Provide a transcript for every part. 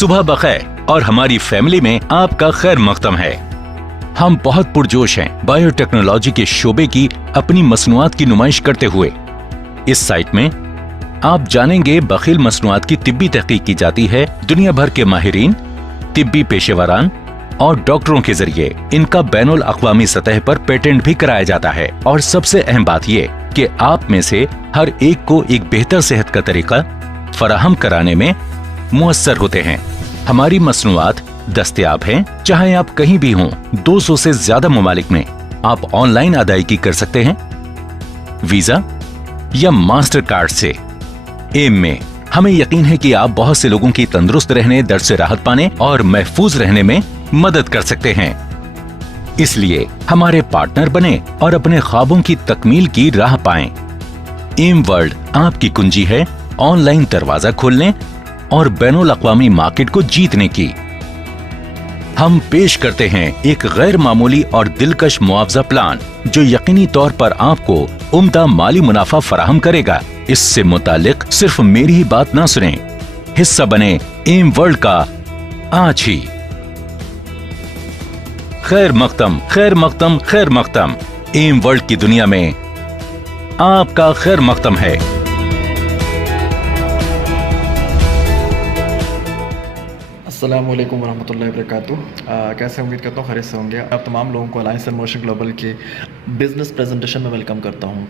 सुबह बखैर और हमारी फैमिली में आपका खैर मकदम है। हम बहुत पुरजोश हैं बायोटेक्नोलॉजी के शोबे की अपनी मसनूआत की नुमाइश करते हुए। इस साइट में आप जानेंगे बखील मसनूआत की तिब्बी तहकीक की जाती है दुनिया भर के माहिरीन, तिब्बी पेशेवरान और डॉक्टरों के जरिए इनका बैनुल अक़वामी सतह पर पेटेंट भी कराया जाता है। और सबसे अहम बात ये कि आप में से हर एक को एक बेहतर सेहत का तरीका फराहम कराने में मुयस्सर होते हैं। हमारी मसनूआत दस्तयाब हैं, चाहे आप कहीं भी हों। 200 से ज्यादा ममालिक में आप ऑनलाइन अदायगी कर सकते हैं, वीजा या मास्टर कार्ड से। एम में हमें यकीन है कि आप बहुत से लोगों की तंदुरुस्त रहने, दर्द से राहत पाने और महफूज रहने में मदद कर सकते हैं। इसलिए हमारे पार्टनर बने और अपने ख्वाबों की तकमील की राह पाएं। एम वर्ल्ड आपकी कुंजी है ऑनलाइन दरवाजा खोलने और बैनुल अक़वामी मार्केट को जीतने की। हम पेश करते हैं एक गैर मामूली और दिलकश मुआवजा प्लान जो यकीनी तौर पर आपको उम्दा माली मुनाफा फराहम करेगा। इससे मुतालिक सिर्फ मेरी ही बात ना सुने, हिस्सा बने एम वर्ल्ड का आज ही। खैर मकदम, खैर मकदम, खैर मकदम। एम वर्ल्ड की दुनिया में आपका खैर मकदम है। अस्सलामुअलैकुम वरहमतुल्लाहि वबरकातुहू। कैसे उम्मीद करता हूँ खैरियत से होंगे। आप तमाम लोगों को अलायंस इन मोशन ग्लोबल के बिज़नेस प्रेजेंटेशन में वेलकम करता हूँ।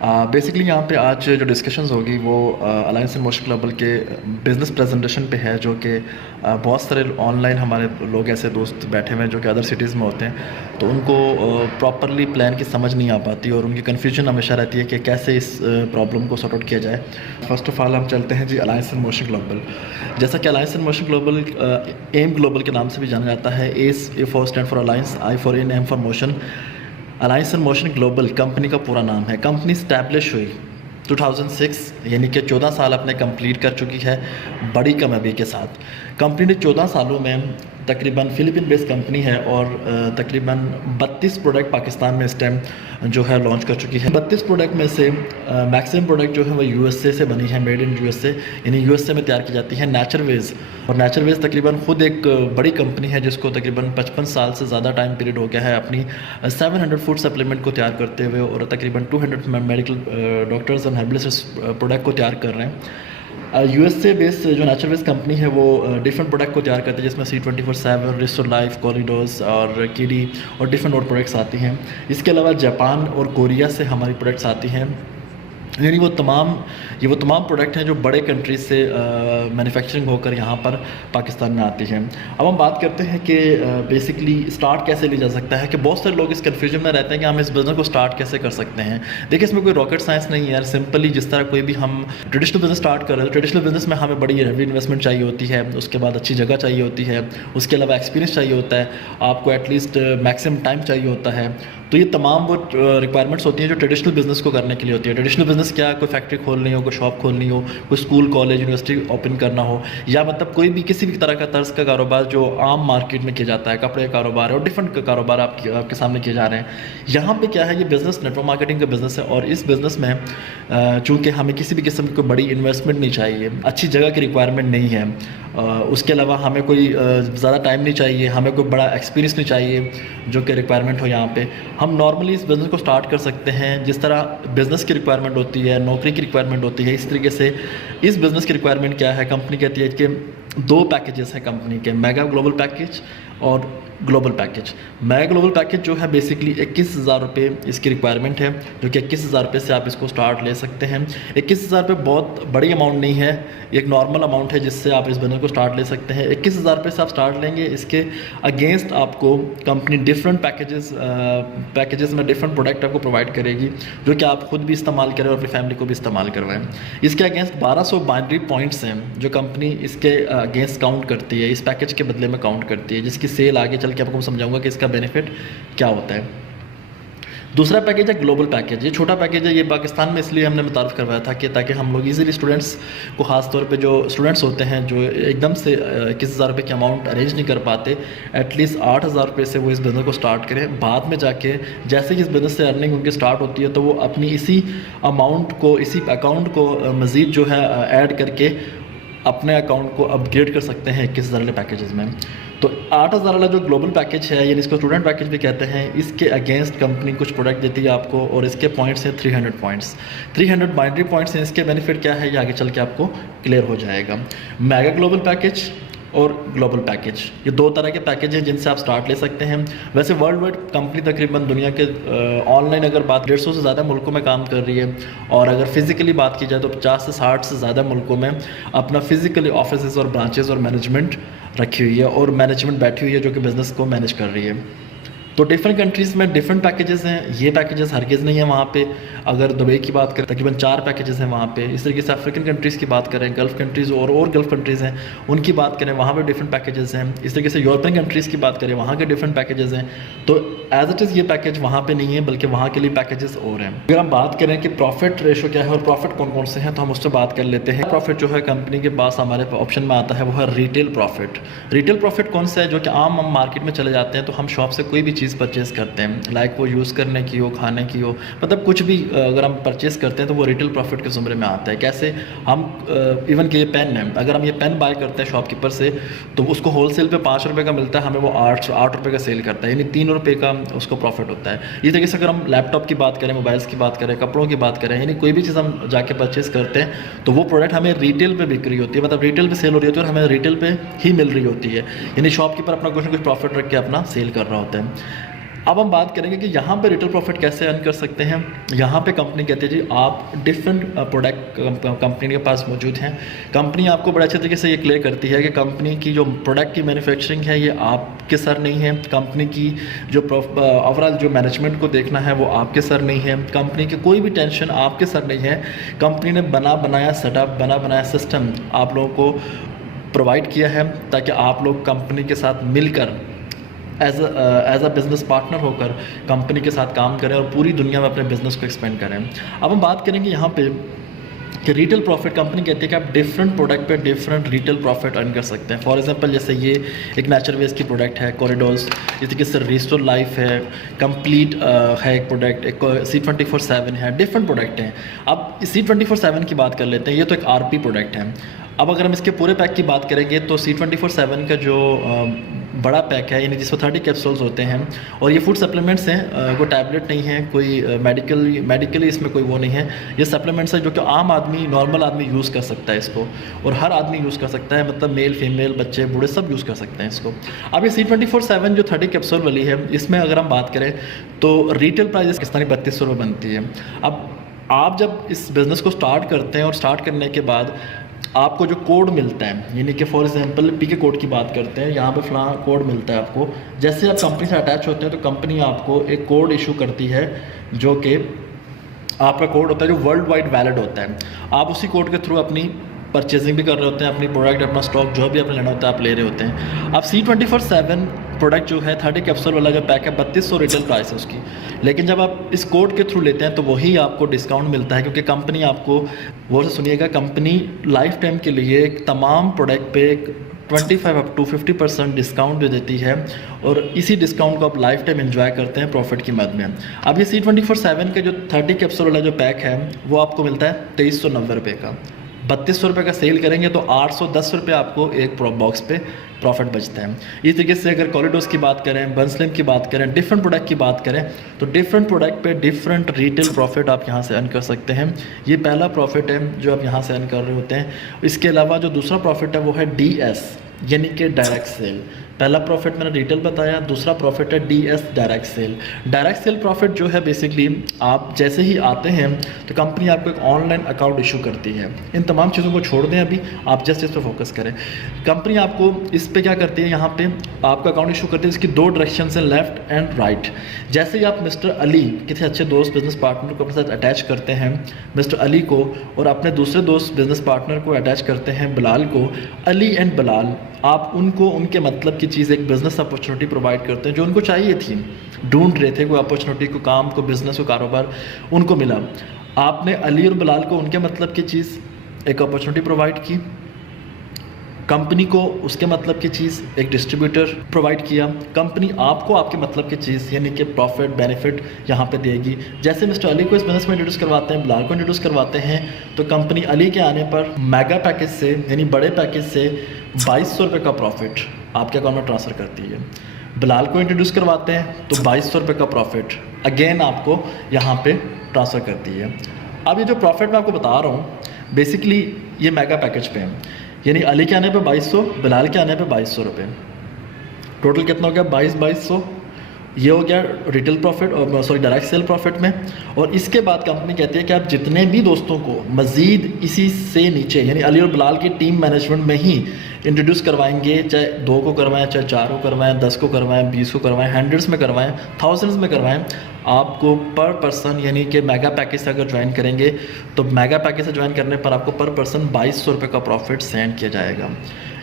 बेसिकली यहाँ पे आज जो डिस्कशंस होगी वो अलायंस इन मोशन ग्लोबल के बिज़नेस प्रेजेंटेशन पे है, जो कि बहुत सारे ऑनलाइन हमारे लोग ऐसे दोस्त बैठे हुए हैं जो कि अदर सिटीज़ में होते हैं, तो उनको प्रॉपरली प्लान की समझ नहीं आ पाती और उनकी कन्फ्यूजन हमेशा रहती है कि कैसे इस प्रॉब्लम को सॉर्ट आउट किया जाए। फर्स्ट ऑफ ऑल हम चलते हैं जी अलायंस इन मोशन ग्लोबल। जैसा कि alliance in motion global M global के नाम से भी जाना जाता है। A for stand for alliance, I for in, M for motion. Alliance in motion global company का पूरा नाम है। कंपनी स्टैब्लिश हुई 2006, यानी कि 14 साल अपने कंप्लीट कर चुकी है बड़ी कामयाबी के साथ। कंपनी ने 14 सालों में तकरीबन फ़िलिपिन बेस्ड कंपनी है और तकरीबन 32 प्रोडक्ट पाकिस्तान में इस टाइम जो है लॉन्च कर चुकी है। 32 प्रोडक्ट में से मैक्सिमम प्रोडक्ट जो है वो यूएसए से बनी है, मेड इन यूएसए, यानी यूएसए में तैयार की जाती है। नेचरवेज, और नेचरवेज तकरीबन ख़ुद एक बड़ी कंपनी है जिसको तकरीबन 55 साल से ज़्यादा टाइम पीरियड हो गया है अपनी 700 फूड सप्लीमेंट को तैयार करते हुए, और तकरीबन 200 मेडिकल डॉक्टर्स और हर्बलिस्ट प्रोडक्ट को तैयार कर रहे हैं। यूएसए बेस्ड जो नेचरवेज कंपनी है वो डिफरेंट प्रोडक्ट को तैयार करती है, जिसमें C24/7, रिस्टोर लाइफ, कॉरिडोर्स और किडी और डिफरेंट और प्रोडक्ट्स आती हैं। इसके अलावा जापान और कोरिया से हमारी प्रोडक्ट्स आती हैं, यानी वो तमाम प्रोडक्ट हैं जो बड़े कंट्रीज से मैन्युफैक्चरिंग होकर यहाँ पर पाकिस्तान में आती हैं। अब हम बात करते हैं कि बेसिकली स्टार्ट कैसे लिया जा सकता है, कि बहुत सारे लोग इस कन्फ्यूजन में रहते हैं कि हम इस बिज़नेस को स्टार्ट कैसे कर सकते हैं। देखिए, इसमें कोई रॉकेट साइंस नहीं है यार। सिंपली जिस तरह कोई भी हम ट्रेडिशनल बिज़नेस स्टार्ट कर रहे हैं, ट्रेडिशनल बिज़नेस में हमें बड़ी हैवी इन्वेस्टमेंट चाहिए होती है, उसके बाद अच्छी जगह चाहिए होती है, उसके अलावा एक्सपीरियंस चाहिए होता है, आपको एटलीस्ट मैक्सिमम टाइम चाहिए होता है। तो ये तमाम वो रिक्वायरमेंट्स होती हैं जो ट्रेडिशनल बिज़नेस को करने के लिए होती है। ट्रेडिशनल बिज़नेस क्या, कोई फैक्ट्री खोलनी हो, कोई शॉप खोलनी हो, कोई स्कूल, कॉलेज, यूनिवर्सिटी ओपन करना हो, या मतलब कोई भी किसी भी तरह का तर्ज का कारोबार जो आम मार्केट में किया जाता है, कपड़े का कारोबार और डिफरेंट कारोबार आपके सामने किए जा रहे हैं। यहाँ पे क्या है, ये बिज़नेस नेटवर्क मार्केटिंग का बिज़नेस है, और इस बिज़नेस में चूँकि हमें किसी भी किस्म की बड़ी इन्वेस्टमेंट नहीं चाहिए, अच्छी जगह की रिक्वायरमेंट नहीं है, उसके अलावा हमें कोई ज़्यादा टाइम नहीं चाहिए, हमें कोई बड़ा एक्सपीरियंस नहीं चाहिए जो कि रिक्वायरमेंट हो यहाँ पे। हम नॉर्मली इस बिज़नेस को स्टार्ट कर सकते हैं जिस तरह बिज़नेस की रिक्वायरमेंट होती है, नौकरी की रिक्वायरमेंट होती है, इस तरीके से इस बिज़नेस की रिक्वायरमेंट क्या है। कंपनी कहती है कि 2 पैकेजेस हैं कंपनी के, मेगा ग्लोबल पैकेज और global package. Mega global package जो है बेसिकली 21,000 रुपये इसकी रिक्वायरमेंट है, जो कि 21,000 रुपये से आप इसको स्टार्ट ले सकते हैं। 21,000 रुपये बहुत बड़ी अमाउंट नहीं है, एक नॉर्मल अमाउंट है जिससे आप इस बिज़नेस को स्टार्ट ले सकते हैं। 21,000 रुपये से आप स्टार्ट लेंगे, इसके अगेंस्ट आपको कंपनी डिफरेंट पैकेजेस में डिफरेंट प्रोडक्ट आपको प्रोवाइड करेगी, जो कि आप खुद भी इस्तेमाल करें और अपनी फैमिली को भी इस्तेमाल करवाएं। इसके अगेंस्ट 1200 बाइनरी पॉइंट्स हैं जो कंपनी इसके अगेंस्ट काउंट करती है, इस पैकेज के बदले में काउंट करती है, जिसकी सेल आगे चल के आपको समझाऊंगा कि इसका बेनिफिट क्या होता है। दूसरा पैकेज है ग्लोबल पैकेज। ये छोटा पैकेज है, ये पाकिस्तान में इसलिए हमने मुतारफ़ करवाया था कि ताकि हम लोग इजीली स्टूडेंट्स को, ख़ास तौर पे जो स्टूडेंट्स होते हैं जो एकदम से 21,000 रुपये की अमाउंट अरेंज नहीं कर पाते, एटलीस्ट 8,000 रुपये से वो इस बिज़नेस को स्टार्ट करें। बाद में जाके जैसे ही इस बिज़नेस से अर्निंग उनकी स्टार्ट होती है तो वो अपनी इसी अमाउंट को, इसी अकाउंट को मज़ीद जो है ऐड करके अपने अकाउंट को अपग्रेड कर सकते हैं 21,000 वाले पैकेजेस में। तो 8,000 वाला जो ग्लोबल पैकेज है, यानी इसको स्टूडेंट पैकेज भी कहते हैं, इसके अगेंस्ट कंपनी कुछ प्रोडक्ट देती है आपको और इसके पॉइंट्स हैं 300 पॉइंट्स, 300 बाइनरी पॉइंट्स हैं। इसके बेनिफिट क्या है ये आगे चल के आपको क्लियर हो जाएगा। मेगा ग्लोबल पैकेज और ग्लोबल पैकेज, ये दो तरह के पैकेज हैं जिनसे आप स्टार्ट ले सकते हैं। वैसे वर्ल्ड वाइड कंपनी तकरीबन दुनिया के ऑनलाइन अगर बात 150 से ज़्यादा मुल्कों में काम कर रही है, और अगर फिज़िकली बात की जाए तो 50 से 60 से ज़्यादा मुल्कों में अपना फिज़िकली ऑफिस और ब्रांचेस और मैनेजमेंट रखी हुई है, और मैनेजमेंट बैठी हुई है जो कि बिज़नेस को मैनेज कर रही है। तो डिफरेंट कंट्रीज़ में डिफरेंट पैकेजेस हैं। ये पैकेजेस हरगिज़ नहीं है वहाँ पे। अगर दुबई की बात करें तकरीबन 4 पैकेजेस हैं वहाँ पे। इस तरीके से अफ्रीकन कंट्रीज़ की बात करें, गल्फ़ कंट्रीज़ और गल्फ़ कंट्रीज़ हैं उनकी बात करें, वहाँ पे डिफरेंट पैकेजेस हैं। इस तरीके से यूरोपियन कंट्रीज़ की बात करें, वहाँ के डिफरेंट पैकेजेस हैं। तो एज इट इज़ ये पैकेज वहाँ पे नहीं है, बल्कि वहाँ के लिए पैकेजेस और हैं। अगर हम बात करें कि प्रॉफिट रेशो क्या है और प्रॉफिट कौन कौन से हैं, तो हम उससे बात कर लेते हैं। प्रॉफिट जो है कंपनी के पास हमारे ऑप्शन में आता है वो है रिटेल प्रॉफिट। रिटेल प्रॉफिट कौन सा है? जो कि आम हम मार्केट में चले जाते हैं तो हम शॉप से कोई भी चीज़ परचेज़ करते हैं, लाइक वो यूज़ करने की हो, खाने की हो, मतलब कुछ भी अगर हम परचेज़ करते हैं तो वो रिटेल प्रॉफिट के ज़ुमरे में आता है। कैसे? हम इवन कि ये पेन है, अगर हम ये पेन बाय करते हैं शॉपकीपर से तो उसको होलसेल पे 5 रुपये का मिलता है, हमें वो 8 रुपये का सेल करता है, यानी 3 रुपये का उसको प्रॉफिट होता है। इस तरीके से अगर हम लैपटॉप की बात करें, मोबाइल्स की बात करें, कपड़ों की बात करें, यानी कोई भी चीज़ हम जाके परचेज़ करते हैं तो वो प्रोडक्ट हमें रिटेल पे बिक रही होती है, मतलब रिटेल पे सेल हो रही होती है और हमें रिटेल पे ही मिल रही होती है, यानी शॉपकीपर अपना कुछ ना कुछ प्रॉफिट रख के अपना सेल कर रहा होता है। अब हम बात करेंगे कि यहाँ पे रिटेल प्रॉफिट कैसे अर्न कर सकते हैं। यहाँ पे कंपनी कहती है जी आप डिफरेंट प्रोडक्ट कंपनी के पास मौजूद हैं। कंपनी आपको बड़े अच्छे तरीके से ये क्लियर करती है कि कंपनी की जो प्रोडक्ट की मैन्युफैक्चरिंग है ये आपके सर नहीं है, कंपनी की जो ओवरऑल जो मैनेजमेंट को देखना है वो आपके सर नहीं है, कंपनी की कोई भी टेंशन आपके सर नहीं है। कंपनी ने बना बनाया सेटअप, बना बनाया सिस्टम आप लोगों को प्रोवाइड किया है ताकि आप लोग कंपनी के साथ मिलकर एज अ बिज़नेस पार्टनर होकर कंपनी के साथ काम करें और पूरी दुनिया में अपने बिज़नेस को एक्सपेंड करें। अब हम बात करेंगे यहाँ पे कि रिटेल प्रॉफिट कंपनी कहती है कि आप डिफरेंट प्रोडक्ट पे डिफरेंट रिटेल प्रॉफिट अर्न कर सकते हैं। फॉर एग्जांपल जैसे ये एक नेचर वेस्ट की प्रोडक्ट है कॉरिडोर्स, इस तरीके से रिस्टोर लाइफ है, कंप्लीट है एक प्रोडक्ट, एक C24/7 है, डिफरेंट प्रोडक्ट हैं। अब C24/7 की बात कर लेते हैं, ये तो एक RP प्रोडक्ट है। अब अगर हम इसके पूरे पैक की बात करेंगे तो C24/7 का जो बड़ा पैक है, यानी जिसमें 30 कैप्सूल्स होते हैं और ये फूड सप्लीमेंट्स हैं, कोई टैबलेट नहीं है, कोई मेडिकली इसमें कोई वो नहीं है, ये सप्लीमेंट्स है जो कि आम आदमी, नॉर्मल आदमी यूज़ कर सकता है इसको, और हर आदमी यूज़ कर सकता है, मतलब मेल फीमेल बच्चे बूढ़े सब यूज़ कर सकते हैं इसको। अब ये C24/7 जो 30 कैप्सूल वाली है, इसमें अगर हम बात करें तो रिटेल प्राइस पाकिस्तानी 3200 रुपये बनती है। अब आप जब इस बिज़नेस को स्टार्ट करते हैं और स्टार्ट करने के बाद आपको जो कोड मिलता है, यानी कि फॉर एग्जांपल PK कोड की बात करते हैं, यहाँ पे फलां कोड मिलता है आपको। जैसे आप कंपनी से अटैच होते हैं तो कंपनी आपको एक कोड इशू करती है जो कि आपका कोड होता है जो वर्ल्ड वाइड वैलिड होता है। आप उसी कोड के थ्रू अपनी परचेजिंग भी कर रहे होते हैं, अपनी प्रोडक्ट, अपना स्टॉक जो भी आपने लेना होता है आप ले रहे होते हैं। अब C24/7 प्रोडक्ट जो है 30 कैप्सूल वाला जो पैक है 3200 रिटेल प्राइस है उसकी, लेकिन जब आप इस कोड के थ्रू लेते हैं तो वही आपको डिस्काउंट मिलता है, क्योंकि कंपनी आपको, वो से सुनिएगा, कंपनी लाइफ टाइम के लिए तमाम प्रोडक्ट पे 25 अप टू 50% डिस्काउंट दे देती है, और इसी डिस्काउंट को आप लाइफ टाइम एंजॉय करते हैं प्रॉफिट की मद में। अब ये C24/7 का जो 30 कैप्सूल वाला जो पैक है वो आपको मिलता है 2390 रुपये का। 3200 रुपये का सेल करेंगे तो 810 रुपये आपको एक बॉक्स पे प्रॉफिट बचता है। इस तरीके से अगर कॉरिडोर्स की बात करें, बंसलिम की बात करें, डिफरेंट प्रोडक्ट की बात करें तो डिफरेंट प्रोडक्ट पे डिफरेंट रिटेल प्रॉफिट आप यहाँ से अर्न कर सकते हैं। ये पहला प्रॉफिट है जो आप यहाँ से अर्न कर रहे होते हैं। इसके अलावा जो दूसरा प्रॉफिट है वो है DS, यानी कि डायरेक्ट सेल। पहला प्रॉफिट मैंने रिटेल बताया, दूसरा प्रॉफिट है DS direct sale. Direct sale profit जो है बेसिकली आप जैसे ही आते हैं तो कंपनी आपको एक ऑनलाइन अकाउंट इशू करती है। इन तमाम चीज़ों को छोड़ दें, अभी आप जस्ट इस पर फोकस करें। कंपनी आपको इस पे क्या करती है, यहाँ पे आपका अकाउंट इशू करती है। इसकी 2 डायरेक्शन है, लेफ्ट एंड राइट। जैसे ही आप मिस्टर अली, किसी अच्छे दोस्त बिजनेस पार्टनर को अपने साथ अटैच करते हैं, मिस्टर अली को, और अपने दूसरे दोस्त बिजनेस पार्टनर को अटैच करते हैं, बिलाल को, अली एंड बिलाल, आप उनको उनके मतलब की चीज़, एक बिज़नेस अपॉर्चुनिटी प्रोवाइड करते हैं जो उनको चाहिए थी, ढूंढ रहे थे कोई अपॉर्चुनिटी, को काम, को बिज़नेस, को कारोबार, उनको मिला। आपने अली और बिलाल को उनके मतलब की चीज़, एक अपॉर्चुनिटी प्रोवाइड की, कंपनी को उसके मतलब की चीज़ एक डिस्ट्रीब्यूटर प्रोवाइड किया, कंपनी आपको आपके मतलब की चीज़ यानी कि प्रॉफिट बेनिफिट यहाँ पे देगी। जैसे मिस्टर अली को इस बिज़नेस में इंट्रोड्यूस करवाते हैं, बिलाल को इंट्रोड्यूस करवाते हैं, तो कंपनी अली के आने पर मेगा पैकेज से यानी बड़े पैकेज से 2200 रुपये का प्रॉफिट आपके अकाउंट में ट्रांसफ़र करती है। बिलाल को इंट्रोड्यूस करवाते हैं तो 2200 रुपये का प्रॉफिट अगेन आपको यहाँ पे ट्रांसफ़र करती है। अब ये जो प्रॉफिट मैं आपको बता रहा हूँ बेसिकली ये मेगा पैकेज पे है, यानी अली के आने पे 2200, बिलाल के आने पे 2200 रुपये, टोटल कितना हो गया 2200। ये हो गया रिटेल प्रॉफिट और सॉरी डायरेक्ट सेल प्रॉफिट में। और इसके बाद कंपनी कहती है कि आप जितने भी दोस्तों को मज़ीद इसी से नीचे यानी अली और बिलाल की टीम मैनेजमेंट में ही इंट्रोड्यूस करवाएंगे, चाहे 2 को करवाएं, चाहे 4 को करवाएं, 10 को करवाएं, 20 को करवाएं, हंड्रेड्स में करवाएं, थाउजेंड्स में करवाएं, आपको पर पर्सन यानी कि मेगा पैकेज से अगर ज्वाइन करेंगे तो मेगा पैकेज से ज्वाइन करने पर आपको पर पर्सन 2200 रुपये का प्रॉफिट सेंड किया जाएगा।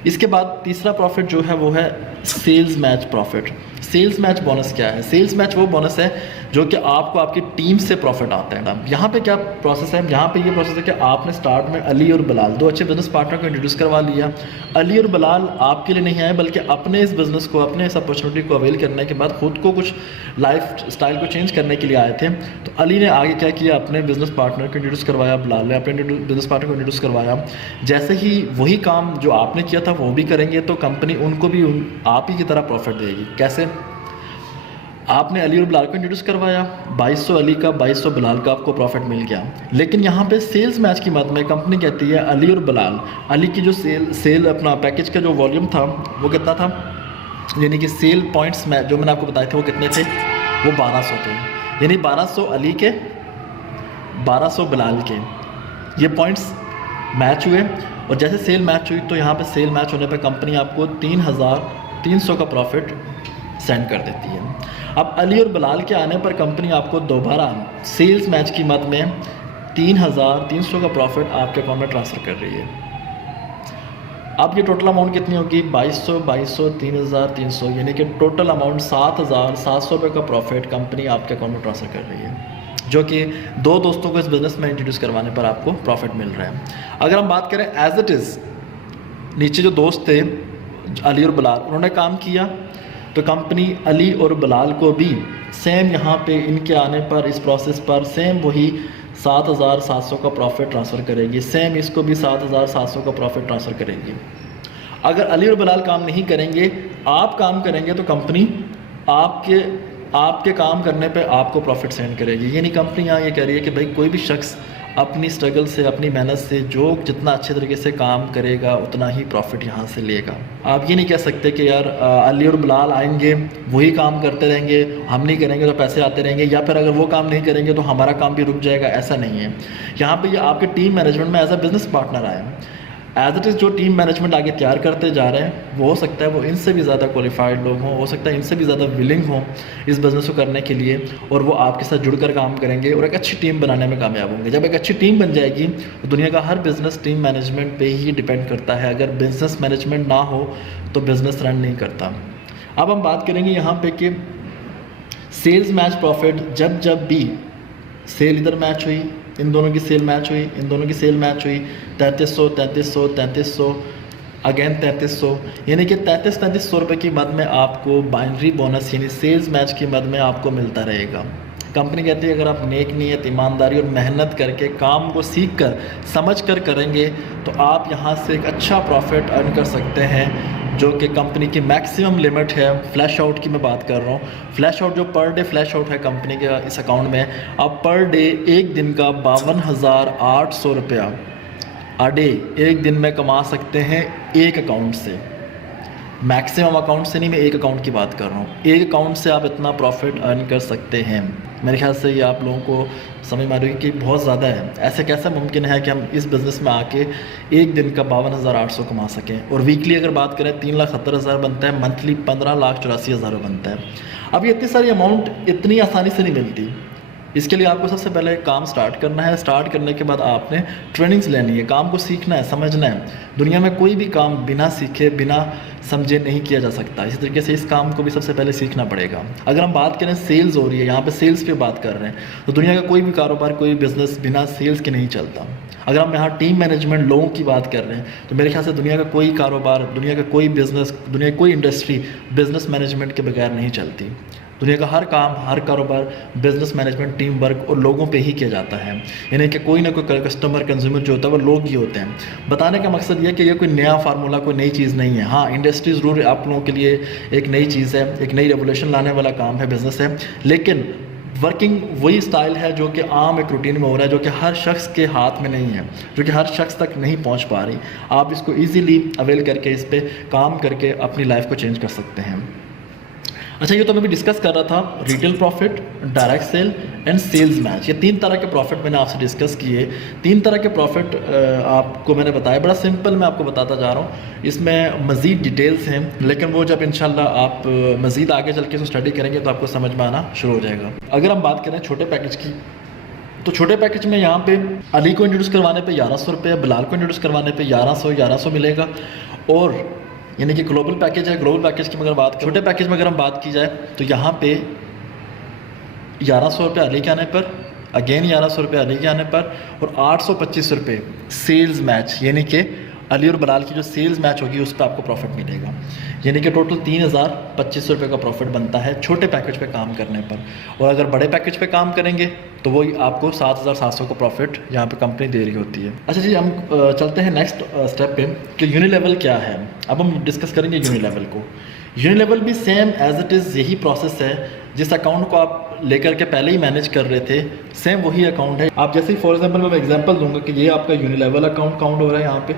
इसके बाद तीसरा प्रॉफिट जो है वो है sales match profit. Sales match bonus क्या है? सेल्स मैच वो बोनस है जो कि आपको आपकी टीम से प्रॉफिट आता है। यहाँ पे क्या प्रोसेस है? यहाँ पे ये प्रोसेस है कि आपने स्टार्ट में अली और बिलाल 2 अच्छे बिजनेस पार्टनर को इंट्रोड्यूस करवा लिया। अली और बिलाल आपके लिए नहीं आए बल्कि अपने इस बिज़नेस को, अपने इस अपॉर्चुनिटी को अवेल करने के बाद खुद को कुछ लाइफ स्टाइल को चेंज करने के लिए आए थे। तो अली ने आगे क्या किया, अपने बिज़नेस पार्टनर को इंट्रोड्यूस करवाया, बिलाल ने अपने बिज़नेस पार्टनर को इंट्रोड्यूस करवाया। जैसे ही वही काम जो आपने किया था वो भी करेंगे तो कंपनी उनको भी आप ही की तरह प्रॉफिट देगी। कैसे? आपने अली और बिलाल को इंट्रोड्यूस करवाया, 2200 अली का 2200 बिलाल का आपको प्रॉफिट मिल गया। लेकिन यहाँ पे सेल्स मैच की मद में कंपनी कहती है अली और बिलाल, अली की जो सेल अपना पैकेज का जो वॉल्यूम था वो कितना था, यानी कि सेल पॉइंट्स में जो मैंने आपको बताए थे वो कितने थे, वो 1200 थे। यानी 1200 अली के, 1200 बिलाल के, ये पॉइंट्स मैच हुए। और जैसे सेल मैच हुई तो यहाँ पे सेल मैच होने पे कंपनी आपको 3300 का प्रॉफिट सेंड कर देती है। अब अली और बिलाल के आने पर कंपनी आपको दोबारा सेल्स मैच की मद में 3300 का प्रॉफिट आपके अकाउंट में ट्रांसफ़र कर रही है। अब ये टोटल अमाउंट कितनी होगी? 2200, 3300, यानी कि टोटल अमाउंट 7700 रुपये का प्रॉफिट कंपनी आपके अकाउंट में ट्रांसफ़र कर रही है, जो कि 2 दोस्तों को इस बिज़नेस में इंट्रोड्यूस करवाने पर आपको प्रॉफिट मिल रहा है। अगर हम बात करें एज इट इज़, नीचे जो दोस्त थे अली और बिलाल, उन्होंने काम किया तो कंपनी अली और बिलाल को भी सेम यहाँ पे इनके आने पर इस प्रोसेस पर सेम वही 7700 का प्रॉफिट ट्रांसफ़र करेगी, सेम इसको भी 7700 का प्रॉफिट ट्रांसफ़र करेगी। अगर अली और बिलाल काम नहीं करेंगे, आप काम करेंगे तो कंपनी आपके काम करने पे आपको प्रॉफिट सेंड करेगी। यानी कंपनी यहाँ ये कह रही है कि भाई कोई भी शख्स अपनी स्ट्रगल से, अपनी मेहनत से जो जितना अच्छे तरीके से काम करेगा उतना ही प्रॉफिट यहाँ से लेगा। आप ये नहीं कह सकते कि यार अली और बिलाल आएंगे वही काम करते रहेंगे, हम नहीं करेंगे तो पैसे आते रहेंगे, या फिर अगर वो काम नहीं करेंगे तो हमारा काम भी रुक जाएगा। ऐसा नहीं है। यहाँ पे ये आपके टीम मैनेजमेंट में एज अ बिज़नेस पार्टनर आए। एज इट इज़ जो टीम मैनेजमेंट आगे तैयार करते जा रहे हैं वो हो सकता है वो इनसे भी ज़्यादा क्वालिफाइड लोग हों, हो सकता है इनसे भी ज़्यादा विलिंग हों इस बिज़नेस को करने के लिए, और वो आपके साथ जुड़कर काम करेंगे और एक अच्छी टीम बनाने में कामयाब होंगे। जब एक अच्छी टीम बन जाएगी तो दुनिया का हर बिज़नेस टीम मैनेजमेंट पे ही डिपेंड करता है। अगर बिज़नेस मैनेजमेंट ना हो तो बिज़नेस रन नहीं करता। अब हम बात करेंगे यहाँ पे कि सेल्स मैच प्रॉफिट, जब भी सेल इधर मैच हुई, इन दोनों की सेल मैच हुई, इन दोनों की सेल मैच हुई, 3300 अगेन 3300, यानी कि 3300 रुपये की मद में आपको बाइनरी बोनस यानी सेल्स मैच की मद में आपको मिलता रहेगा। कंपनी कहती है अगर आप नेक नीयत, ईमानदारी और मेहनत करके काम को सीख कर समझ कर करेंगे तो आप यहाँ से एक अच्छा प्रॉफिट अर्न कर सकते हैं, जो कि कंपनी की मैक्सिमम लिमिट है। फ्लैश आउट की मैं बात कर रहा हूँ। फ्लैश आउट जो पर डे फ्लैश आउट है कंपनी के इस अकाउंट में, आप पर डे एक दिन का 52,800 रुपया अ डे एक दिन में कमा सकते हैं एक अकाउंट से। मैक्सिमम अकाउंट से नहीं, मैं एक अकाउंट की बात कर रहा हूँ। एक अकाउंट से आप इतना प्रॉफिट अर्न कर सकते हैं। मेरे ख्याल से ये आप लोगों को समझ में आ रही है कि बहुत ज़्यादा है। ऐसे कैसे मुमकिन है कि हम इस बिज़नेस में आके एक दिन का 52,800 कमा सकें, और वीकली अगर बात करें 3,70,000 बनता है, मंथली 15,84,000 बनता है। अब ये इतनी सारी अमाउंट इतनी आसानी से नहीं मिलती। इसके लिए आपको सबसे पहले काम स्टार्ट करना है। स्टार्ट करने के बाद आपने ट्रेनिंग्स लेनी है, काम को सीखना है, समझना है। दुनिया में कोई भी काम बिना सीखे, बिना समझे नहीं किया जा सकता। इसी तरीके से इस काम को भी सबसे पहले सीखना पड़ेगा। अगर हम बात करें सेल्स हो रही है, यहाँ पे सेल्स पे बात कर रहे हैं, तो दुनिया का कोई भी कारोबार, कोई बिजनेस बिना सेल्स के नहीं चलता। अगर हम यहाँ टीम मैनेजमेंट, लोगों की बात कर रहे हैं, तो मेरे ख्याल से दुनिया का कोई कारोबार, दुनिया का कोई बिजनेस, दुनिया की कोई इंडस्ट्री बिजनेस मैनेजमेंट के बगैर नहीं चलती। दुनिया का हर काम, हर कारोबार बिजनेस मैनेजमेंट, टीम वर्क और लोगों पे ही किया जाता है। यानी कि कोई ना कोई कस्टमर, कंज्यूमर जो होता है वो लोग ही होते हैं। बताने का मकसद ये है कि ये कोई नया फार्मूला, कोई नई चीज़ नहीं है। हाँ, इंडस्ट्री ज़रूर आप लोगों के लिए एक नई चीज़ है, एक नई रेवोल्यूशन लाने वाला काम है, बिजनेस है, लेकिन वर्किंग वही स्टाइल है जो कि आम एक रूटीन में हो रहा है, जो कि हर शख्स के हाथ में नहीं है, जो कि हर शख्स तक नहीं पहुंच पा रही। आप इसको इजीली अवेल करके, इस पे काम करके अपनी लाइफ को चेंज कर सकते हैं। अच्छा, ये तो मैं भी डिस्कस कर रहा था retail profit, direct sale and sales match. ये 3 तरह के प्रॉफिट मैंने आपसे डिस्कस किए। 3 तरह के प्रॉफिट आपको मैंने बताया, बड़ा सिंपल मैं आपको बताता जा रहा हूँ। इसमें मज़ीद डिटेल्स हैं, लेकिन वो जब इंशाल्लाह आप मज़ीद आगे चल के स्टडी करेंगे तो आपको समझ में आना शुरू हो जाएगा। अगर हम बात करें छोटे पैकेज की, तो छोटे पैकेज में यहाँ पे अली को इंट्रोड्यूस करवाने पे 1100 रुपये, बिलाल को इंट्रोड्यूस करवाने पे 1100 मिलेगा। और यानी कि ग्लोबल पैकेज है। ग्लोबल पैकेज की अगर बात, छोटे पैकेज में अगर हम बात की जाए तो यहाँ पे 1100 रुपये अली के आने पर, अगेन 1100 रुपये अली के आने पर, और 825 रुपये सेल्स मैच, यानी कि अली और बिलाल की जो सेल्स मैच होगी उस पर आपको प्रॉफिट मिलेगा। यानी कि टोटल 3025 रुपये का प्रॉफिट बनता है छोटे पैकेज पे काम करने पर। और अगर बड़े पैकेज पे काम करेंगे तो वही आपको 7700 का प्रॉफिट यहाँ पे कंपनी दे रही होती है। अच्छा जी, हम चलते हैं नेक्स्ट स्टेप पे कि यूनिलेवल क्या है। अब हम डिस्कस करेंगे यूनिलेवल को। यूनिलेवल भी सेम एज इट इज़ यही प्रोसेस है। जिस अकाउंट को आप लेकर के पहले ही मैनेज कर रहे थे, सेम वही अकाउंट है। आप जैसे ही फॉर एग्जाम्पल मैं एग्जाम्पल दूंगा कि ये आपका यूनिलेवल अकाउंट काउंट हो रहा है यहाँ पे,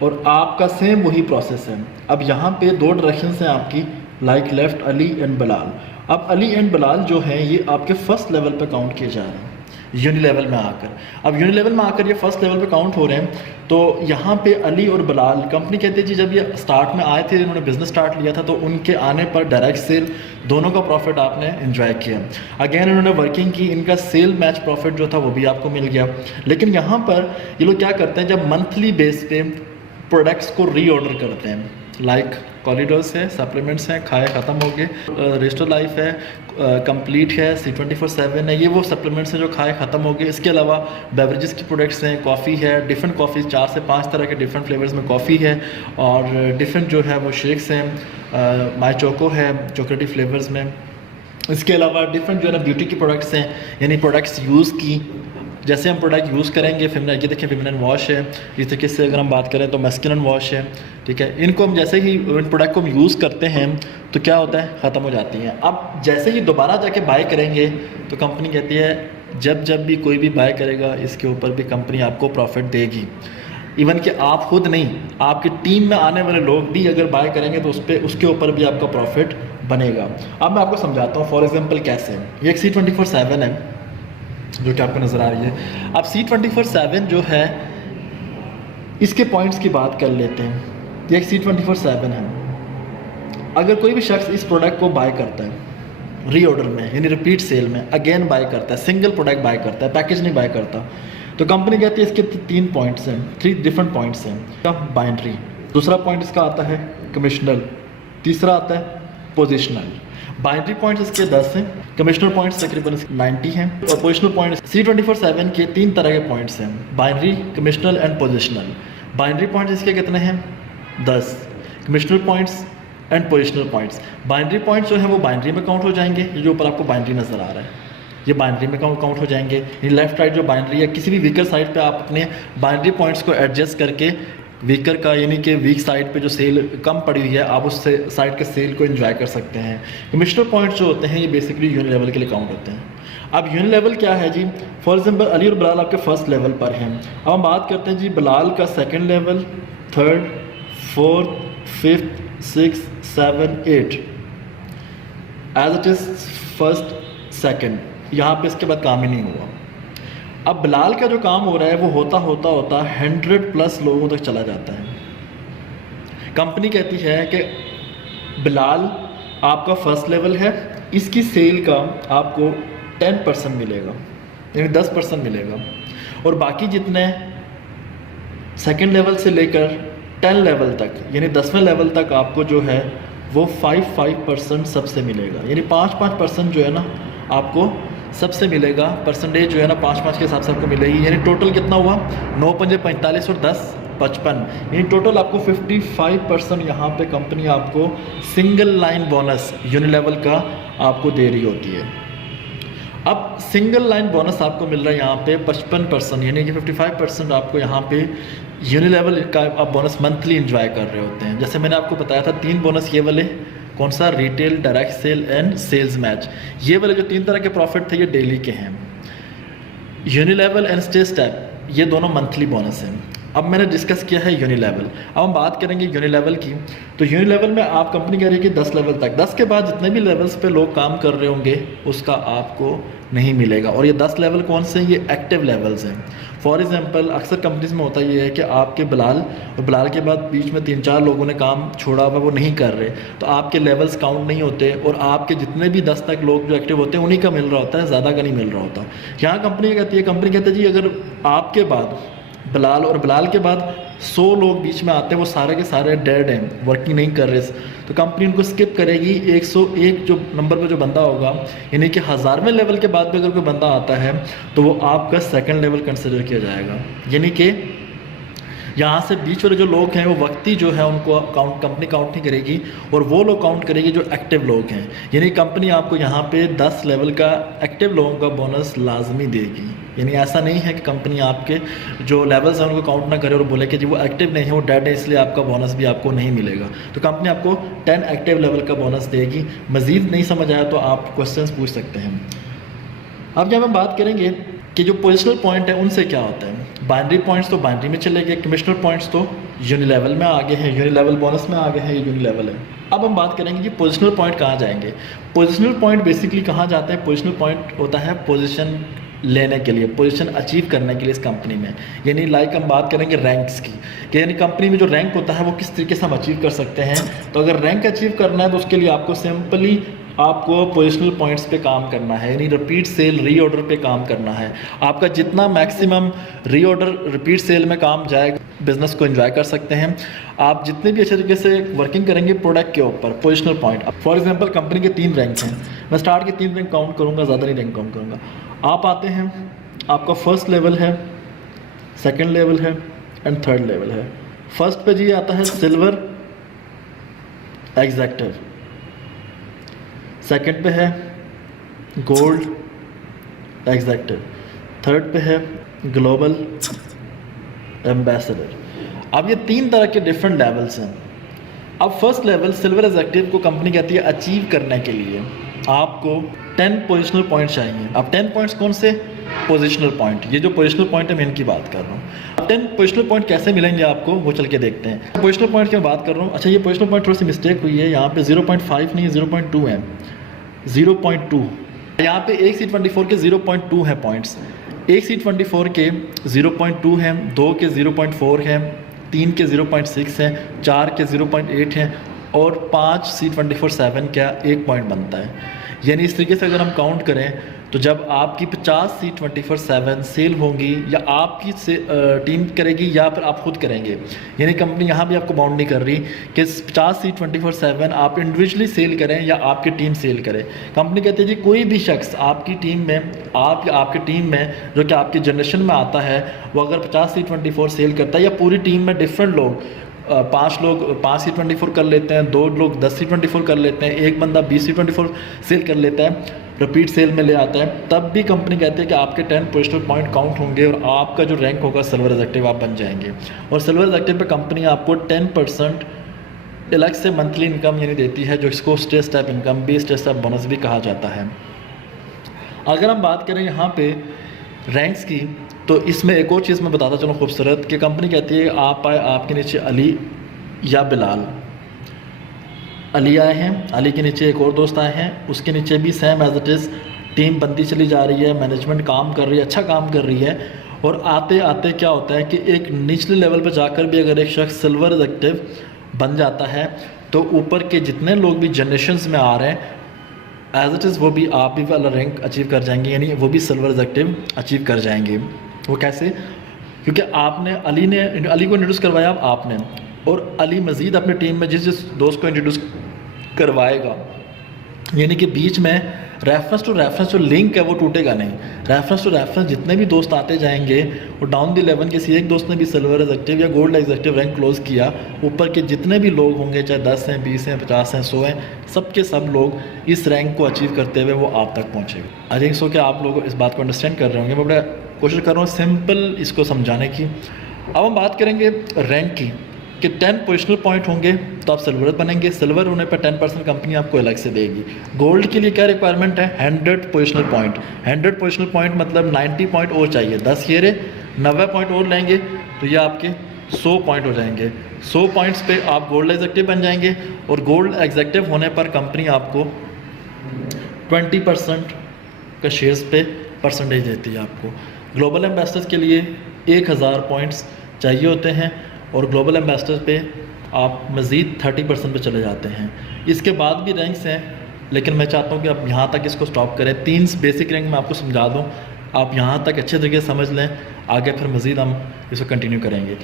और आपका सेम वही प्रोसेस है। अब यहाँ पे 2 डायरेक्शन हैं आपकी, like left Ali and Bilal. अब अली एंड बिलाल जो हैं ये आपके फर्स्ट लेवल पे काउंट किए जा रहे हैं यूनिलेवल में आकर। अब यूनिलेवल में आकर ये फर्स्ट लेवल पे काउंट हो रहे हैं, तो यहाँ पे अली और बिलाल, कंपनी कहती है जी जब ये स्टार्ट में आए थे, इन्होंने बिजनेस स्टार्ट लिया था, तो उनके आने पर डायरेक्ट सेल दोनों का प्रॉफिट आपने एंजॉय किया। अगेन इन्होंने वर्किंग की, इनका सेल मैच प्रॉफिट जो था वो भी आपको मिल गया। लेकिन यहाँ पर ये लोग क्या करते हैं, जब मंथली बेस पे प्रोडक्ट्स को रीऑर्डर करते हैं, लाइक कॉरिडोर्स है, सप्लीमेंट्स हैं, खाए ख़त्म हो गए, रेस्टो लाइफ है, कंप्लीट है, C24/7 है, ये वो सप्लीमेंट्स हैं जो खाए ख़त्म हो गए। इसके अलावा बेवरेजेस की प्रोडक्ट्स हैं, कॉफ़ी है, डिफरेंट कॉफ़ी 4 से 5 तरह के डिफरेंट फ्लेवर्स में कॉफ़ी है, और डिफरेंट जो है वो शेक्स हैं, माई चोको है चॉकलेटी फ्लेवर्स में। इसके अलावा डिफरेंट जो है ना ब्यूटी की प्रोडक्ट्स हैं, यानी प्रोडक्ट्स यूज़ की, जैसे हम प्रोडक्ट यूज़ करेंगे, फेमिनिन, ये देखिए फेमिनिन वॉश है, इस तरीके से अगर हम बात करें तो मैस्कुलिन वॉश है, ठीक है। इनको हम जैसे ही इन प्रोडक्ट को हम यूज़ करते हैं तो क्या होता है, ख़त्म हो जाती हैं। अब जैसे ही दोबारा जाके बाय करेंगे तो कंपनी कहती है जब भी कोई भी बाय करेगा इसके ऊपर भी कंपनी आपको प्रॉफिट देगी। इवन कि आप खुद नहीं, आपकी टीम में आने वाले लोग भी अगर बाय करेंगे तो उसके ऊपर भी आपका प्रॉफिट बनेगा। अब मैं आपको समझाता हूँ फॉर एग्जांपल कैसे। ये एक C24/7 है जो कि आपको नज़र आ रही है। अब C24/7 जो है, इसके पॉइंट्स की बात कर लेते हैं। ये एक C24/7 है। अगर कोई भी शख्स इस प्रोडक्ट को बाय करता है रीऑर्डर में, यानी रिपीट सेल में, अगेन बाय करता है, सिंगल प्रोडक्ट बाय करता है, पैकेज नहीं बाय करता, तो कंपनी कहती है इसके 3 पॉइंट्स हैं, 3 डिफरेंट पॉइंट्स हैं। बाइनरी, दूसरा पॉइंट इसका आता है कमिश्नल, तीसरा आता है पोजिशनल। बाइनरी पॉइंट्स इसके 10 हैं, कमिश्नल पॉइंट्स तकरीबन 90 हैं, और पोजिशनल पॉइंट्स C24/7 के 3 तरह के पॉइंट्स हैं, बाइनरी, कमिश्नल एंड पोजिशनल। बाइनरी पॉइंट्स इसके कितने हैं, 10, कमिश्नल points and positional points. Binary points जो है वो बाइनरी में काउंट हो जाएंगे, ये जो ऊपर आपको बाइनरी नज़र आ रहा है ये बाइनरी में काउंट हो जाएंगे। ये लेफ्ट राइट जो बाइनरी है, किसी भी वीकर साइड पे आप अपने बाइनरी पॉइंट्स को एडजस्ट करके वीकर का, यानी कि वीक साइड पे जो सेल कम पड़ी हुई है, आप उस साइड के सेल को एंजॉय कर सकते हैं। कमिश्नल पॉइंट्स जो होते हैं ये बेसिकली यूनिट लेवल के लिए काउंट होते हैं। अब यूनिट लेवल क्या है जी, फॉर एग्जांपल अली और बिलाल आपके फर्स्ट लेवल पर हैं। अब हम बात करते हैं जी बिलाल का second level, third, fourth, fifth, 6, 7, 8 as it is first second, यहाँ पे इसके बाद काम ही नहीं हुआ। अब बिलाल का जो काम हो रहा है वो होता 100+ लोगों तक चला जाता है। कंपनी कहती है कि बिलाल आपका फर्स्ट लेवल है, इसकी सेल का आपको 10% मिलेगा, यानी 10% मिलेगा। और बाकी जितने सेकंड लेवल से लेकर 10 लेवल तक, यानी 10वें लेवल तक आपको जो है वो 5% सबसे मिलेगा, यानी 5% जो है ना आपको सबसे मिलेगा। परसेंटेज जो है ना 5 के हिसाब से आपको मिलेगी, यानी टोटल कितना हुआ 9 पंजे 45 और 10 55, यानी टोटल आपको 55% यहाँ पे कंपनी आपको सिंगल लाइन बोनस यूनिलेवल का आपको दे रही होती है। अब सिंगल लाइन बोनस आपको मिल रहा है यहाँ पे 55%, यानी कि 55% आपको यहाँ पे यूनिलेवल का आप बोनस मंथली एंजॉय कर रहे होते हैं। जैसे मैंने आपको बताया था 3 बोनस ये वाले, कौन सा, retail, direct sale and sales match, ये वाले जो 3 तरह के प्रॉफिट थे ये डेली के हैं। यूनिलेवल एंड स्टे स्टेप ये दोनों मंथली बोनस हैं। अब मैंने डिस्कस किया है यूनिलेवल, अब हम बात करेंगे यूनिलेवल की। तो यूनिलेवल में आप कंपनी कह रही है कि 10 लेवल तक, 10 के बाद जितने भी लेवल्स पे लोग काम कर रहे होंगे उसका आपको नहीं मिलेगा। और ये 10 लेवल कौन से हैं, ये एक्टिव लेवल्स हैं। फॉर एग्जांपल अक्सर कंपनीज में होता ये है कि आपके बिलाल और बिलाल के बाद बीच में 3-4 लोगों ने काम छोड़ा हुआ, वो नहीं कर रहे, तो आपके लेवल्स काउंट नहीं होते और आपके जितने भी 10 तक लोग जो एक्टिव होते हैं उन्हीं का मिल रहा होता है, ज़्यादा का नहीं मिल रहा होता। यहाँ कंपनी कहती है जी अगर आपके बाद बिलाल और बिलाल के बाद 100 लोग बीच में आते हैं, वो सारे के सारे डेड हैं, वर्किंग नहीं कर रहे, तो कंपनी उनको स्किप करेगी। 101 जो नंबर पे जो बंदा होगा, यानी कि 1000वें लेवल के बाद भी अगर कोई बंदा आता है तो वो आपका सेकंड लेवल कंसिडर किया जाएगा। यानी कि यहाँ से बीच वाले जो लोग हैं वो वक्ती जो है उनको कंपनी काउंट नहीं करेगी और वो लोग काउंट करेगी जो एक्टिव लोग हैं। यानी कंपनी आपको यहाँ पे 10 लेवल का एक्टिव लोगों का बोनस लाजमी देगी। यानी ऐसा नहीं है कि कंपनी आपके जो लेवल्स हैं उनको काउंट ना करे और बोले कि जी वो एक्टिव नहीं है, वो डेड है, इसलिए आपका बोनस भी आपको नहीं मिलेगा। तो कंपनी आपको 10 एक्टिव लेवल का बोनस देगी। मज़ीद नहीं समझ आया तो आप क्वेश्चंस पूछ सकते हैं। अब जब हम बात करेंगे कि जो पोजिशनल पॉइंट है उनसे क्या होता है, बाइनरी पॉइंट्स तो बाइनरी में चले गए, कमिश्नल पॉइंट्स तो यूनिलेवल में आगे हैं, यूनिलेवल बोनस में आगे हैं, ये यूनिलेवल है। अब हम बात करेंगे कि पोजिशनल पॉइंट कहाँ जाएंगे। पोजिशनल पॉइंट बेसिकली कहाँ जाते हैं, पोजिशनल पॉइंट होता है पोजीशन लेने के लिए, पोजीशन अचीव करने के लिए इस कंपनी में। यानी लाइक हम बात करेंगे रैंक्स की, कि यानी कंपनी में जो रैंक होता है वो किस तरीके से हम अचीव कर सकते हैं। तो अगर रैंक अचीव करना है तो उसके लिए आपको सिंपली आपको पोजिशनल पॉइंट्स पे काम करना है, यानी रिपीट सेल रीऑर्डर पे काम करना है। आपका जितना मैक्सिमम रीऑर्डर रिपीट सेल में काम जाएगा, बिजनेस को एंजॉय कर सकते हैं आप। जितने भी अच्छे तरीके से वर्किंग करेंगे प्रोडक्ट के ऊपर, positional point. For example company के 3 रैंक हैं, मैं स्टार्ट के 3 रैंक काउंट करूँगा, ज़्यादा नहीं रैंक काउंट करूँगा। आप आते हैं, आपका फर्स्ट लेवल है, सेकेंड लेवल है एंड थर्ड लेवल है। फर्स्ट पे जी आता है सिल्वर एग्जेक्टिव, सेकंड पे है गोल्ड एग्जेक्टिव, थर्ड पे है ग्लोबल एम्बेसडर। अब ये 3 तरह के डिफरेंट लेवल्स हैं। अब फर्स्ट लेवल सिल्वर एग्जेक्टिव को कंपनी कहती है अचीव करने के लिए आपको 10 पोजिशनल पॉइंट चाहिए। अब 10 पॉइंट्स कौन से, पोजिशनल पॉइंट। ये जो पोजिशनल पॉइंट है मैं इनकी बात कर रहा हूँ। अब 10 पोजिशनल पॉइंट कैसे मिलेंगे आपको वो चल के देखते हैं। पोजिशनल पॉइंट की मैं बात कर रहा हूँ। अच्छा, ये पोजिशनल पॉइंट थोड़ी सी मिस्टेक हुई है, यहाँ पे 0.5 नहीं है, 0.2 है, 0.2। यहाँ पे एक C24 के 0.2 है पॉइंट्स, एक C24 के 0.2 हैं, 2 के 0.4 हैं, 3 के 0.6 हैं, 4 के 0.8 हैं और 5 C24-7 का 1 पॉइंट बनता है। यानी इस तरीके से अगर हम काउंट करें तो जब आपकी 50 C24-7 सेल होंगी या आपकी टीम करेगी या फिर आप खुद करेंगे, यानी कंपनी यहाँ भी आपको बाउंड नहीं कर रही कि 50 C24-7 आप इंडिविजुअली सेल करें या आपकी टीम सेल करे। कंपनी कहती है जी कोई भी शख्स आपकी टीम में, आप या आपकी टीम में जो कि आपकी जनरेशन में आता है, वो अगर 50 C24 सेल करता है या पूरी टीम में डिफरेंट लोग 5 लोग 5 C24 कर लेते हैं, 2 लोग 10 C24 कर लेते हैं, एक बंदा 20 C24 सेल कर लेता है, रिपीट सेल में ले आता है, तब भी कंपनी कहती है कि आपके 10 पोजिशनल पॉइंट काउंट होंगे और आपका जो रैंक होगा सिल्वर एग्जेक्टिव आप बन जाएंगे। और सिल्वर एग्जेक्टिव पे कंपनी आपको 10% अलग से मंथली इनकम यानी देती है, जो इसको स्टे स्टेप इनकम भी, स्टे स्टेप बोनस भी कहा जाता है। अगर हम बात करें यहाँ पे रैंक्स की, तो इसमें एक और चीज़ मैं बताता चलूँ खूबसूरत, कि कंपनी कहती है आप आए, आपके नीचे अली या बिलाल, अली आए हैं, अली के नीचे एक और दोस्त आए हैं, उसके नीचे भी same as it is team बनती चली जा रही है, मैनेजमेंट काम कर रही है, अच्छा काम कर रही है। और आते आते क्या होता है कि एक निचले लेवल पर जाकर भी अगर एक शख्स सिल्वर एग्जेक्टिव बन जाता है तो ऊपर के जितने लोग भी जनरेशन्स में आ रहे हैं एज इट इज़ वो भी आप भी वाला रैंक अचीव कर जाएंगे, यानी वो भी सिल्वर एग्जेक्टिव अचीव कर जाएंगे। वो कैसे? क्योंकि आपने अली को इंट्रोड्यूस करवाया आपने, और अली मज़ीद अपने टीम में जिस जिस दोस्त को इंट्रोड्यूस करवाएगा, यानी कि बीच में रेफरेंस टू रेफरेंस जो लिंक है वो टूटेगा नहीं। रेफरेंस टू रेफरेंस जितने भी दोस्त आते जाएंगे, वो डाउन द इलेवन किसी एक दोस्त ने भी सिल्वर एग्जेक्टिव या गोल्ड एग्जेक्टिव रैंक क्लोज़ किया, ऊपर के जितने भी लोग होंगे, चाहे 10 हैं, 20 हैं, 50 हैं, 100 हैं, सबके सब लोग इस रैंक को अचीव करते हुए वो आप तक पहुँचेगा। आई थिंक सो कि आप लोग इस बात को अंडरस्टैंड कर रहे होंगे। मैं बड़ा कोशिश कर रहा हूँ सिंपल इसको समझाने की। अब हम बात करेंगे रैंक की, कि 10 पोजिशनल पॉइंट होंगे तो आप सिल्वर बनेंगे। सिल्वर होने पर 10% कंपनी आपको अलग से देगी। गोल्ड के लिए क्या रिक्वायरमेंट है? 100 पोजिशनल पॉइंट। 100 पोजिशनल पॉइंट मतलब 90 पॉइंट और चाहिए। 10 ये रहे, 90 पॉइंट और लेंगे तो ये आपके 100 पॉइंट हो जाएंगे। 100 पॉइंट्स पे आप गोल्ड एग्जेक्टिव बन जाएंगे, और गोल्ड एग्जेक्टिव होने पर कंपनी आपको 20% का शेयर्स पे परसेंटेज देती है आपको। ग्लोबल एम्बेसडर्स के लिए 1000 पॉइंट्स चाहिए होते हैं, और ग्लोबल एम्बेसडर पे आप मज़ीद 30% पे चले जाते हैं। इसके बाद भी रैंक्स हैं, लेकिन मैं चाहता हूँ कि आप यहाँ तक इसको स्टॉप करें। 3 बेसिक रैंक मैं आपको समझा दूँ, आप यहाँ तक अच्छे तरीके से समझ लें, आगे फिर मज़ीद हम इसको कंटिन्यू करेंगे।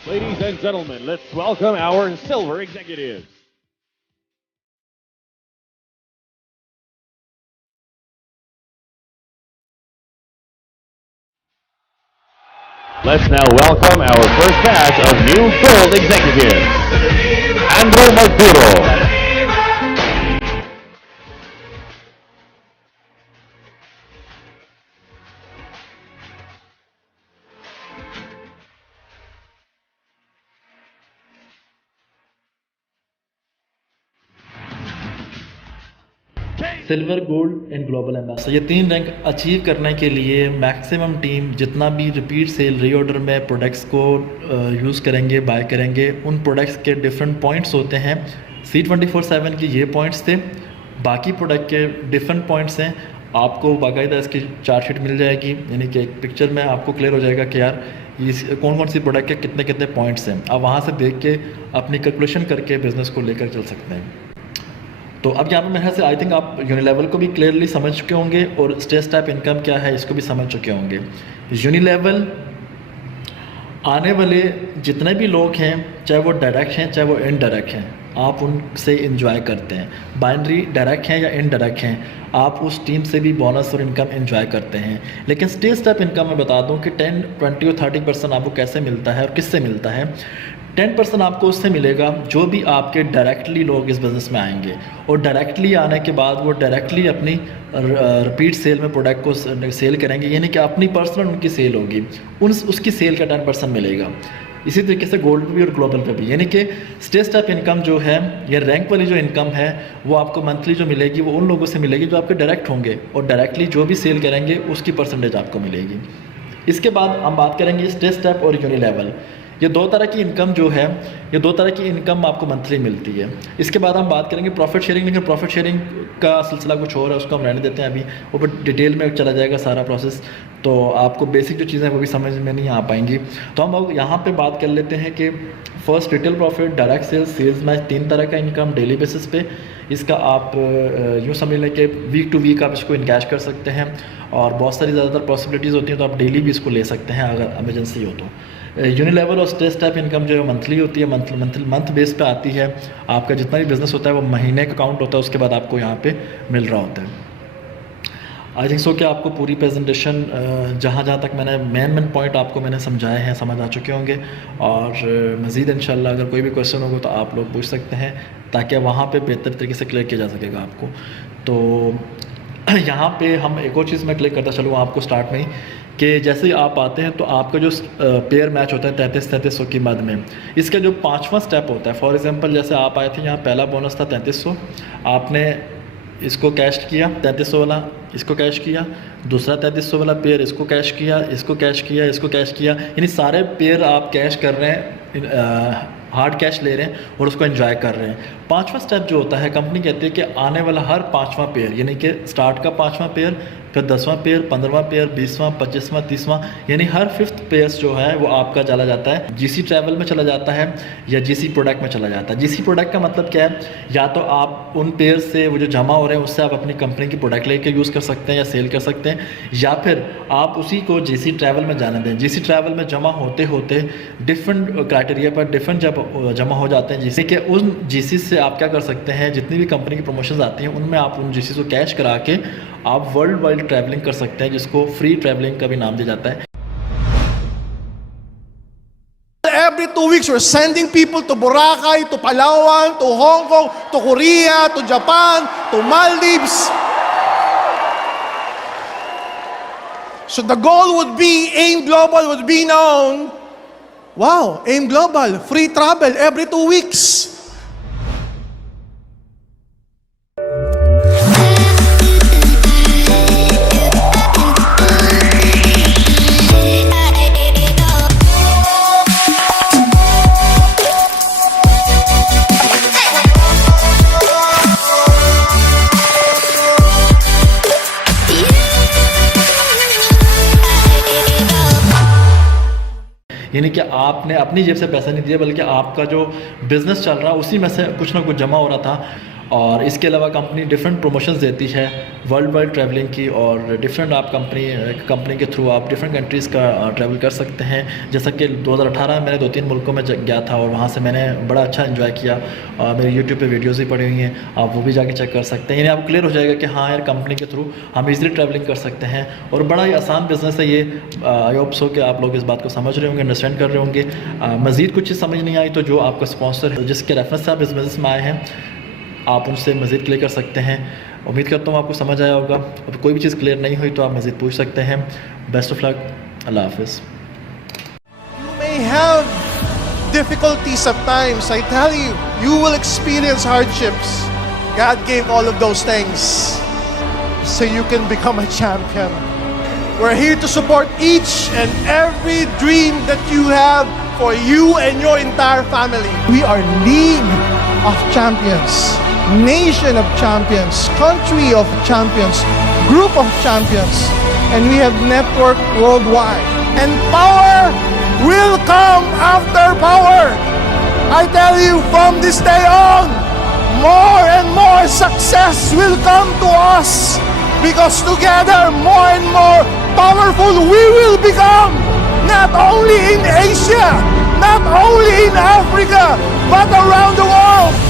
Ladies and gentlemen, let's welcome our silver executives. Let's now welcome our first batch of new gold executives. Andrew Magduro. Silver, gold and global ambassador, ये 3 रैंक अचीव करने के लिए मैक्सिमम टीम जितना भी रिपीट सेल रीऑर्डर में products को use करेंगे, bye करेंगे, उन प्रोडक्ट्स के डिफरेंट पॉइंट्स होते हैं। C24/7 की ये पॉइंट्स थे, बाकी प्रोडक्ट के डिफरेंट पॉइंट्स हैं। आपको बाकायदा इसकी चार्ट शीट मिल जाएगी, यानी कि एक पिक्चर में आपको क्लियर हो जाएगा कि यार ये कौन कौन सी प्रोडक्ट के कितने कितने पॉइंट्स हैं। आप वहाँ से देख के अपनी कैलकुलेशन करके बिज़नेस को लेकर चल सकते हैं। तो अब यहाँ पर मेरे से आई थिंक आप यूनिलेवल को भी क्लियरली समझ चुके होंगे, और स्टेज टाइप इनकम क्या है इसको भी समझ चुके होंगे। यूनिलेवल आने वाले जितने भी लोग हैं, चाहे वो डायरेक्ट हैं चाहे वो इनडायरेक्ट हैं, आप उनसे इंजॉय करते हैं। बाइनरी डायरेक्ट हैं या इनडायरेक्ट हैं, आप उस टीम से भी बोनस और इनकम एंजॉय करते हैं। लेकिन स्टेज टाइप इनकम मैं बता दूं कि 10, 20 और 30% आपको कैसे मिलता है और किससे मिलता है। 10% आपको उससे मिलेगा जो भी आपके डायरेक्टली लोग इस बिज़नेस में आएंगे, और डायरेक्टली आने के बाद वो डायरेक्टली अपनी रिपीट सेल में प्रोडक्ट को सेल करेंगे, यानी कि अपनी पर्सनल उनकी सेल होगी, उसकी सेल का 10% मिलेगा। इसी तरीके से गोल्ड पे भी और ग्लोबल पे भी, यानी कि स्टेज टाइप इनकम जो है या रैंक वाली जो इनकम है वो आपको मंथली जो मिलेगी वो उन लोगों से मिलेगी जो आपके डायरेक्ट होंगे, और डायरेक्टली जो भी सेल करेंगे उसकी परसेंटेज आपको मिलेगी। इसके बाद हम बात करेंगे स्टेज टाइप और यूनिलेवल। ये 2 तरह की इनकम जो है, ये 2 तरह की इनकम आपको मंथली मिलती है। इसके बाद हम बात करेंगे प्रॉफिट शेयरिंग, लेकिन प्रॉफिट शेयरिंग का सिलसिला कुछ और है, उसको हम रहने देते हैं अभी, ऊपर डिटेल में चला जाएगा सारा प्रोसेस, तो आपको बेसिक जो चीज़ें वो भी समझ में नहीं आ पाएंगी। तो हम यहाँ पे बात कर लेते हैं कि first retail profit, direct sales, sales match, 3 तरह का इनकम डेली बेसिस पे। इसका आप यूँ समझ लें कि वीक टू वीक आप इसको इनकैश कर सकते हैं, और बहुत सारी ज़्यादातर पॉसिबिलिटीज़ होती हैं, तो आप डेली भी इसको ले सकते हैं अगर एमरजेंसी हो तो। यूनिलेवल और स्टेज टाइप इनकम जो है मंथली होती है, मंथ बेस पे आती है। आपका जितना भी बिज़नेस होता है वो महीने का काउंट होता है, उसके बाद आपको यहाँ पे मिल रहा होता है। आई थिंक सो कि आपको पूरी प्रेजेंटेशन जहाँ तक मैंने मेन पॉइंट आपको मैंने समझाए हैं समझ आ चुके होंगे, और मज़ीद इंशाल्लाह अगर कोई भी क्वेश्चन होगा तो आप लोग पूछ सकते हैं, ताकि वहाँ पे बेहतर तरीके से क्लियर किया जा सकेगा आपको। तो यहाँ पे हम एक और चीज़ मैं क्लियर करता चलूँ आपको स्टार्ट में ही, कि जैसे ही आप आते हैं तो आपका जो पेयर मैच होता है 3300 की मद में, इसका जो 5वां स्टेप होता है, फॉर एग्जांपल जैसे आप आए थे यहाँ पहला बोनस था 3300, आपने इसको कैश किया 3300 वाला, इसको कैश किया, दूसरा 3300 वाला पेयर इसको कैश किया, इसको कैश किया, इसको कैश किया, यानी सारे पेयर आप कैश कर रहे हैं, हार्ड कैश ले रहे हैं और उसको एंजॉय कर रहे हैं। 5वां स्टेप जो होता है, कंपनी कहती है कि आने वाला हर 5वां पेयर, यानी कि स्टार्ट का 5वां पेयर, फिर 10वां पेयर, 15वां पेयर, 20वां, 25वां, 30वां, यानी हर 5th पेयर्स जो है वो आपका चला जाता है जीसी ट्रैवल में चला जाता है या जीसी प्रोडक्ट में चला जाता है। जीसी प्रोडक्ट का मतलब क्या है, या तो आप उन पेयर से वो जो जमा हो रहे हैं उससे आप अपनी कंपनी की प्रोडक्ट लेके यूज़ कर सकते हैं या सेल कर सकते हैं, या फिर आप उसी को जीसी ट्रैवल में जाने दें। जीसी ट्रैवल में जमा होते होते डिफरेंट क्राइटेरिया पर डिफरेंट जब जमा हो जाते हैं जीसी के, उन जीसी से आप क्या कर सकते हैं, जितनी भी कंपनी की प्रमोशंस आती हैं उनमें आप उन जीसी को कैश करा के आप वर्ल्ड वाइड ट्रैवलिंग कर सकते हैं, जिसको फ्री ट्रैवलिंग का भी नाम दिया जाता है। Every 2 weeks, we're sending people to Boracay, to Palawan, to Hong Kong, to Korea, to Japan, to Maldives. So the goal would be, AIM Global would be known, wow, AIM Global, free travel every 2 weeks. यानी कि आपने अपनी जेब से पैसा नहीं दिया, बल्कि आपका जो बिज़नेस चल रहा है उसी में से कुछ ना कुछ जमा हो रहा था। और इसके अलावा कंपनी डिफरेंट प्रमोशंस देती है वर्ल्ड वाइड ट्रैवलिंग की, और डिफरेंट आप कंपनी के थ्रू आप डिफरेंट कंट्रीज़ का ट्रैवल कर सकते हैं। जैसा कि 2018 में मैंने 2-3 मुल्कों में गया था और वहाँ से मैंने बड़ा अच्छा एंजॉय किया। मेरे यूट्यूब पे वीडियोज़ भी पड़ी हुई हैं, आप वो भी जाके चेक कर सकते हैं। यानी आपको क्लियर हो जाएगा कि हाँ यार, कंपनी के थ्रू हम ईज़िली ट्रैवलिंग कर सकते हैं और बड़ा ही आसान बिज़नेस है ये। आई होप सो कि आप लोग इस बात को समझ रहे होंगे, अंडरस्टैंड कर रहे होंगे। मज़ीद कुछ चीज़ समझ नहीं आई तो जो आपका स्पॉन्सर है, जिसके रेफरेंस से आप इस बिज़नेस में आए हैं, आप उनसे मज़ीद क्लियर कर सकते हैं। उम्मीद करता हूँ आपको समझ आया होगा। अब कोई भी चीज़ क्लियर नहीं हुई तो आप मज़ीद पूछ सकते हैं। बेस्ट ऑफ लक, अल्लाह हाफिज़। You may have difficulties at times. I tell you, you will experience hardships. God gave all of those things so you can become a champion. We're here to support each and every dream that you have for you and your entire family. We are League of Champions, Nation of Champions, Country of Champions, Group of Champions, and we have network worldwide. And power will come after power. I tell you, from this day on, more and more success will come to us, because together more and more powerful we will become, not only in Asia, not only in Africa, but around the world.